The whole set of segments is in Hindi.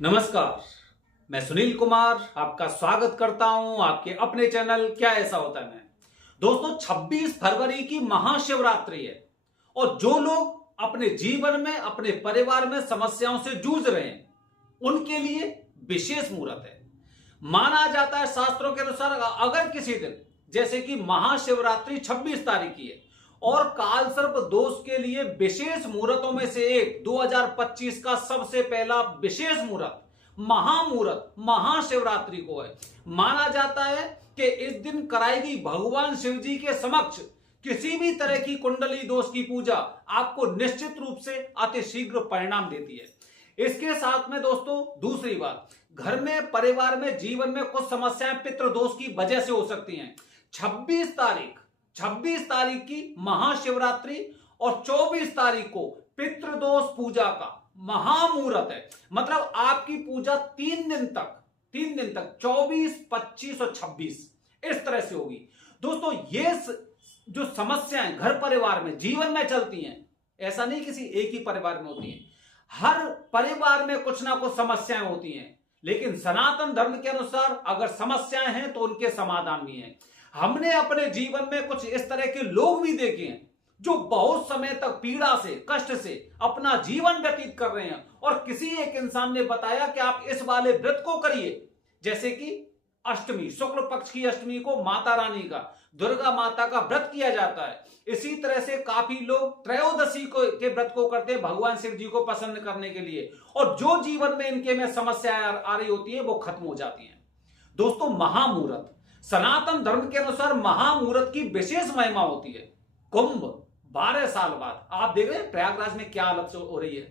नमस्कार। मैं सुनील कुमार आपका स्वागत करता हूं आपके अपने चैनल क्या ऐसा होता है में। दोस्तों 26 फरवरी की महाशिवरात्रि है और जो लोग अपने जीवन में अपने परिवार में समस्याओं से जूझ रहे हैं उनके लिए विशेष मुहूर्त है। माना जाता है शास्त्रों के अनुसार अगर किसी दिन जैसे कि महाशिवरात्रि 26 तारीख की है और कालसर्प दोष के लिए विशेष मुहूर्तों में से एक 2025 का सबसे पहला विशेष मुहूर्त महामुहूर्त महाशिवरात्रि को है। माना जाता है कि इस दिन कराई गई भगवान शिव जी के समक्ष किसी भी तरह की कुंडली दोष की पूजा आपको निश्चित रूप से अति शीघ्र परिणाम देती है। इसके साथ में दोस्तों दूसरी बात, घर में परिवार में जीवन में कुछ समस्याएं पितृ दोष की वजह से हो सकती हैं। 26 तारीख की महाशिवरात्रि और 24 तारीख को पितृदोष पूजा का महामुहूर्त है। मतलब आपकी पूजा 3 दिन तक 24, 25 और 26 इस तरह से होगी। दोस्तों ये जो समस्याएं घर परिवार में जीवन में चलती हैं, ऐसा नहीं किसी एक ही परिवार में होती हैं, हर परिवार में कुछ ना कुछ समस्याएं होती हैं। लेकिन सनातन धर्म के अनुसार अगर समस्याएं हैं तो उनके समाधान भी हैं। हमने अपने जीवन में कुछ इस तरह के लोग भी देखे हैं जो बहुत समय तक पीड़ा से कष्ट से अपना जीवन व्यतीत कर रहे हैं और किसी एक इंसान ने बताया कि आप इस वाले व्रत को करिए, जैसे कि अष्टमी, शुक्ल पक्ष की अष्टमी को माता रानी का, दुर्गा माता का व्रत किया जाता है। इसी तरह से काफी लोग त्रयोदशी के व्रत को करते हैं भगवान शिव जी को प्रसन्न करने के लिए, और जो जीवन में इनके में समस्याएं आ रही होती है वो खत्म हो जाती है। दोस्तों महामुहूर्त, सनातन धर्म के अनुसार महामुहूर्त की विशेष महिमा होती है। कुंभ 12 साल बाद, आप देख रहे हैं प्रयागराज में क्या हालत हो रही है।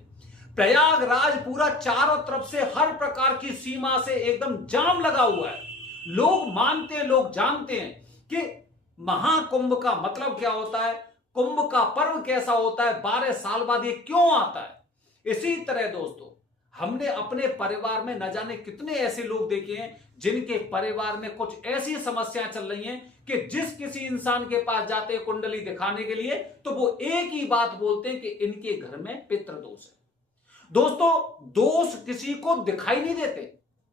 प्रयागराज पूरा चारों तरफ से हर प्रकार की सीमा से एकदम जाम लगा हुआ है। लोग मानते हैं, लोग जानते हैं कि महाकुंभ का मतलब क्या होता है, कुंभ का पर्व कैसा होता है, 12 साल बाद ये क्यों आता है। इसी तरह दोस्तों हमने अपने परिवार में न जाने कितने ऐसे लोग देखे हैं जिनके परिवार में कुछ ऐसी समस्याएं चल रही हैं कि जिस किसी इंसान के पास जाते हैं कुंडली दिखाने के लिए तो वो एक ही बात बोलते हैं कि इनके घर में पितृ दोष है। दोस्तों दोष किसी को दिखाई नहीं देते,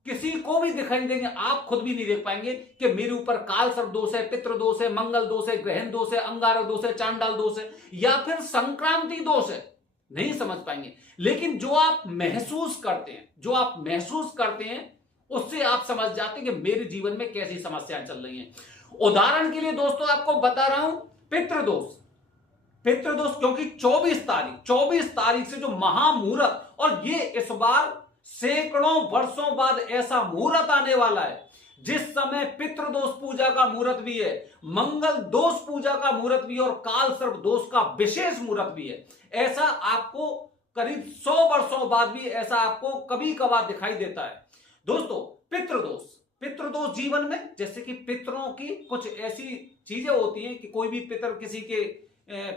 किसी को भी दिखाई नहीं देंगे, आप खुद भी नहीं देख पाएंगे कि मेरे ऊपर काल सर्प दोष है, पितृ दोष है, मंगल दोष है, ग्रहण दोष है, अंगारक दोष है, चांडाल दोष है या फिर संक्रांति दोष है, नहीं समझ पाएंगे। लेकिन जो आप महसूस करते हैं उससे आप समझ जाते हैं कि मेरे जीवन में कैसी समस्याएं चल रही हैं। उदाहरण के लिए दोस्तों आपको बता रहा हूं पितृदोष, क्योंकि 24 तारीख से जो महामुहूर्त, और ये इस बार सैकड़ों वर्षों बाद ऐसा मुहूर्त आने वाला है जिस समय पितृदोष पूजा का मुहूर्त भी है, मंगल दोष पूजा का मुहूर्त भी है और काल सर्प दोष का विशेष मुहूर्त भी है। ऐसा आपको करीब 100 वर्षों बाद भी ऐसा आपको कभी कभार दिखाई देता है। दोस्तों पितृदोष जीवन में, जैसे कि पितरों की कुछ ऐसी चीजें होती हैं कि कोई भी पितर किसी के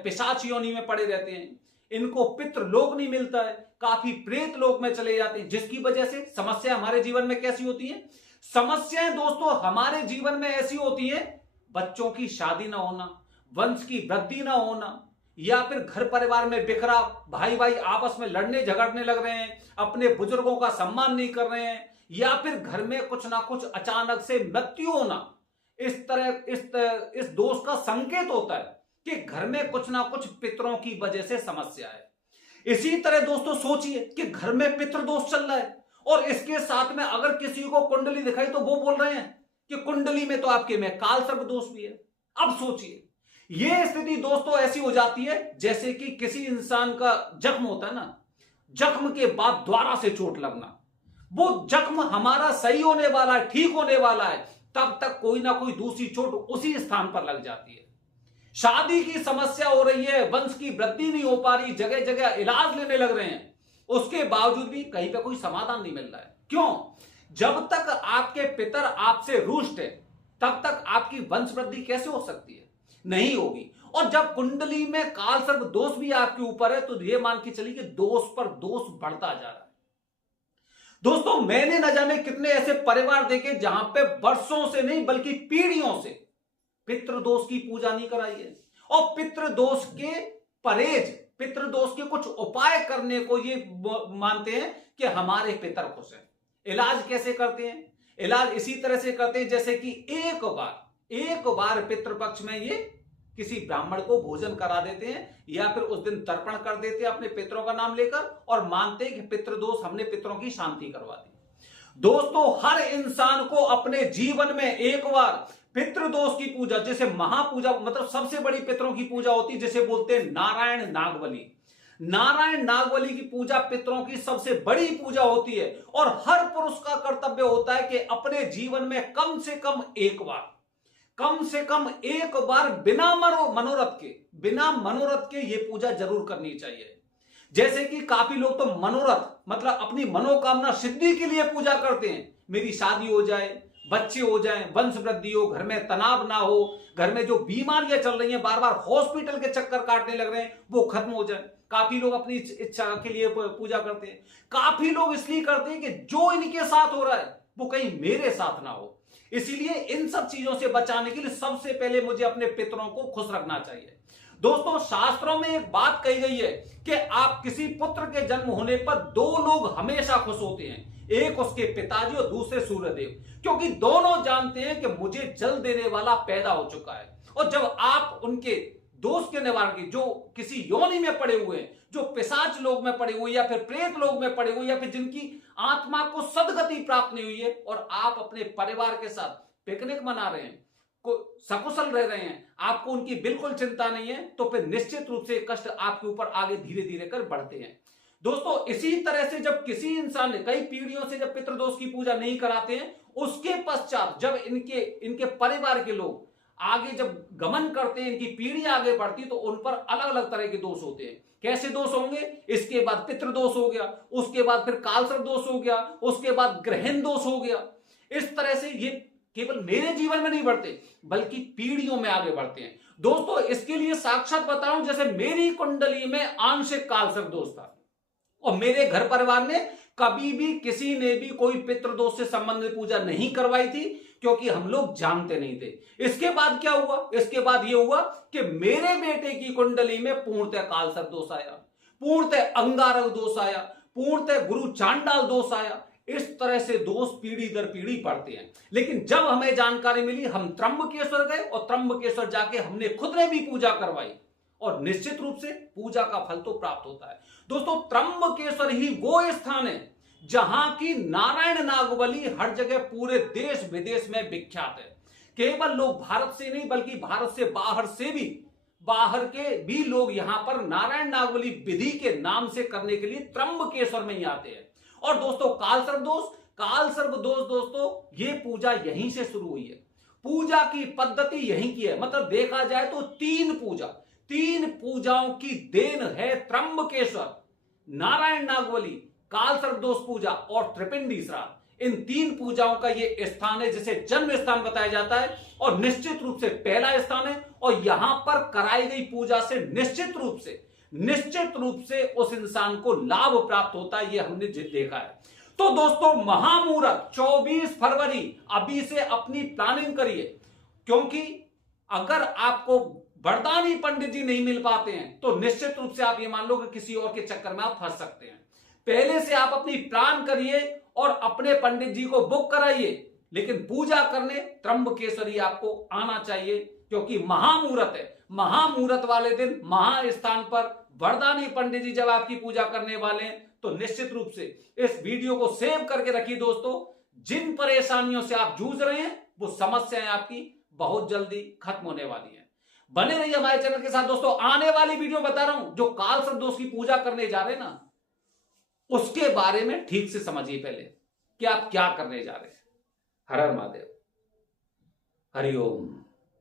पिशाच योनि में पड़े रहते हैं, इनको पितृ लोक नहीं मिलता है, काफी प्रेत लोक में चले जाते हैं, जिसकी वजह से समस्या हमारे जीवन में कैसी होती है। समस्याएं दोस्तों हमारे जीवन में ऐसी होती है, बच्चों की शादी ना होना, वंश की वृद्धि ना होना, या फिर घर परिवार में बिखराव, भाई आपस में लड़ने झगड़ने लग रहे हैं, अपने बुजुर्गों का सम्मान नहीं कर रहे हैं, या फिर घर में कुछ ना कुछ अचानक से मृत्यु होना। इस दोष का संकेत होता है कि घर में कुछ ना कुछ पितरों की वजह से समस्या है। इसी तरह दोस्तों सोचिए कि घर में पितृ दोष चल रहा है और इसके साथ में अगर किसी को कुंडली दिखाई तो वो बोल रहे हैं कि कुंडली में तो आपके में काल सर्प दोष भी है। अब सोचिए ये स्थिति दोस्तों ऐसी हो जाती है जैसे कि किसी इंसान का जख्म होता है ना, जख्म के बाद दोबारा से चोट लगना। वो जख्म हमारा सही होने वाला है, ठीक होने वाला है, तब तक कोई ना कोई दूसरी चोट उसी स्थान पर लग जाती है। शादी की समस्या हो रही है, वंश की वृद्धि नहीं हो पा रही, जगह जगह इलाज लेने लग रहे हैं, उसके बावजूद भी कहीं पे कोई समाधान नहीं मिल रहा है। क्यों? जब तक आपके पितर आपसे रुष्ट है तब तक आपकी वंश वृद्धि कैसे हो सकती है? नहीं होगी। और जब कुंडली में काल सर्प दोष भी आपके ऊपर है तो ये मान के चलिए कि दोष पर दोष बढ़ता जा रहा है। दोस्तों मैंने न जाने कितने ऐसे परिवार देखे जहां पे वर्षों से नहीं बल्कि पीढ़ियों से पितृदोष की पूजा नहीं कराई है, और पितृदोष के कुछ उपाय करने को ये मानते हैं कि हमारे पितर खुश हैं। इलाज कैसे करते हैं? इलाज इसी तरह से करते हैं जैसे कि एक बार पितृपक्ष में ये किसी ब्राह्मण को भोजन करा देते हैं या फिर उस दिन तर्पण कर देते हैं अपने पितरों का नाम लेकर और मानते हैं कि पितृदोष हमने पितरों की शांति करवा दी। दोस्तों, हर इंसान को अपने जीवन में एक बार पितृदोष की पूजा, जैसे महापूजा, मतलब सबसे बड़ी पितरों की पूजा होती है जिसे बोलते हैं नारायण नागबली। नारायण नागबली की पूजा पितरों की सबसे बड़ी पूजा होती है और हर पुरुष का कर्तव्य होता है कि अपने जीवन में कम से कम एक बार बिना मनोरथ के ये पूजा जरूर करनी चाहिए। जैसे कि काफी लोग तो मनोरथ मतलब अपनी मनोकामना सिद्धि के लिए पूजा करते हैं, मेरी शादी हो जाए, बच्चे हो जाए, वंश वृद्धि हो, घर में तनाव ना हो, घर में जो बीमारियां चल रही हैं, बार बार हॉस्पिटल के चक्कर काटने लग रहे हैं, वो खत्म हो जाए। काफी लोग अपनी इच्छा के लिए पूजा करते हैं। काफी लोग इसलिए करते हैं कि जो इनके साथ हो रहा है वो कहीं मेरे साथ ना हो। इसीलिए इन सब चीजों से बचाने के लिए सबसे पहले मुझे अपने पितरों को खुश रखना चाहिए। दोस्तों, शास्त्रों में एक बात कही गई है कि आप किसी पुत्र के जन्म होने पर दो लोग हमेशा खुश होते हैं, एक उसके पिताजी और दूसरे सूर्यदेव, क्योंकि दोनों जानते हैं कि मुझे जल देने वाला पैदा हो चुका है। और जब आप उनके दोष के निवारण की, जो किसी योनि में पड़े हुए हैं, जो पिशाच लोग में पड़े हुए या फिर प्रेत लोग में पड़े हुए या फिर जिनकी आत्मा को सदगति प्राप्त नहीं हुई है, और आप अपने परिवार के साथ पिकनिक मना रहे हैं, सकुशल रह रहे हैं, आपको उनकी बिल्कुल चिंता नहीं है, तो फिर निश्चित रूप से कष्ट आपके ऊपर आगे धीरे धीरे कर बढ़ते हैं। दोस्तों, इसी तरह से जब किसी इंसान ने कई पीढ़ियों से जब पितृदोष की पूजा नहीं कराते हैं, उसके पश्चात जब इनके परिवार के लोग आगे जब गमन करते हैं, इनकी पीढ़ी आगे बढ़ती, तो उन पर अलग अलग तरह के दोष होते हैं। कैसे दोष होंगे? इसके बाद पितृदोष हो गया, उसके बाद फिर कालसर्प दोष हो गया, उसके बाद ग्रहण दोष हो गया। इस तरह से ये केवल मेरे जीवन में नहीं बढ़ते बल्कि पीढ़ियों में आगे बढ़ते हैं। दोस्तों, इसके लिए साक्षात बता रहा हूं, जैसे मेरी कुंडली में आंशिक कालसर्प दोष था और मेरे घर परिवार में कभी भी किसी ने भी कोई पितृदोष से संबंधित पूजा नहीं करवाई थी, क्योंकि हम लोग जानते नहीं थे। इसके बाद क्या हुआ? इसके बाद यह हुआ कि मेरे बेटे की कुंडली में पूर्णतः कालसर्प दोष आया, पूर्णतः अंगारक दोष आया, पूर्णतः गुरु चांडाल दोष आया। इस तरह से दोष पीढ़ी दर पीढ़ी बढ़ते हैं। लेकिन जब हमें जानकारी मिली, हम त्र्यंबकेश्वर गए और त्र्यंबकेश्वर जाके हमने खुद ने भी पूजा करवाई और निश्चित रूप से पूजा का फल तो प्राप्त होता है। दोस्तों, त्र्यंबकेश्वर ही वो स्थान है जहां की नारायण नागबली हर जगह पूरे देश विदेश में विख्यात है। केवल लोग भारत से नहीं बल्कि भारत से बाहर के भी लोग यहां पर नारायण नागबली विधि के नाम से करने के लिए त्र्यंबकेश्वर में ही आते हैं। और दोस्तों, कालसर्प दोष दोस्तों, ये पूजा यहीं से शुरू हुई है। पूजा की पद्धति यहीं की है। मतलब देखा जाए तो तीन पूजाओं की देन है त्र्यंबकेश्वर, नारायण नागबली, कालसर्प दोष पूजा और त्रिपिंडी श्राद्ध। इन तीन पूजाओं का ये स्थान है जिसे जन्म स्थान बताया जाता है और निश्चित रूप से पहला स्थान है। और यहां पर कराई गई पूजा से निश्चित रूप से उस इंसान को लाभ प्राप्त होता है, ये हमने देखा है। तो दोस्तों, महामुहूर्त 24 फरवरी, अभी से अपनी प्लानिंग करिए, क्योंकि अगर आपको वरदानी पंडित जी नहीं मिल पाते हैं तो निश्चित रूप से आप ये मान लो कि किसी और के चक्कर में आप फंस सकते हैं। पहले से आप अपनी प्लान करिए और अपने पंडित जी को बुक कराइए, लेकिन पूजा करने त्र्यंबकेश्वरी आपको आना चाहिए, क्योंकि महामुहूर्त है। महामुहूर्त वाले दिन महास्थान पर वरदानी पंडित जी जब आपकी पूजा करने वाले हैं, तो निश्चित रूप से इस वीडियो को सेव करके रखिए। दोस्तों, जिन परेशानियों से आप जूझ रहे हैं वो समस्याएं आपकी बहुत जल्दी खत्म होने वाली है। बने रहिए हमारे चैनल के साथ। दोस्तों, आने वाली वीडियो बता रहा हूं, जो कालसर्प दोष की पूजा करने जा रहे हैं ना, उसके बारे में ठीक से समझिए पहले कि आप क्या करने जा रहे हैं। हर हर महादेव, हरिओम।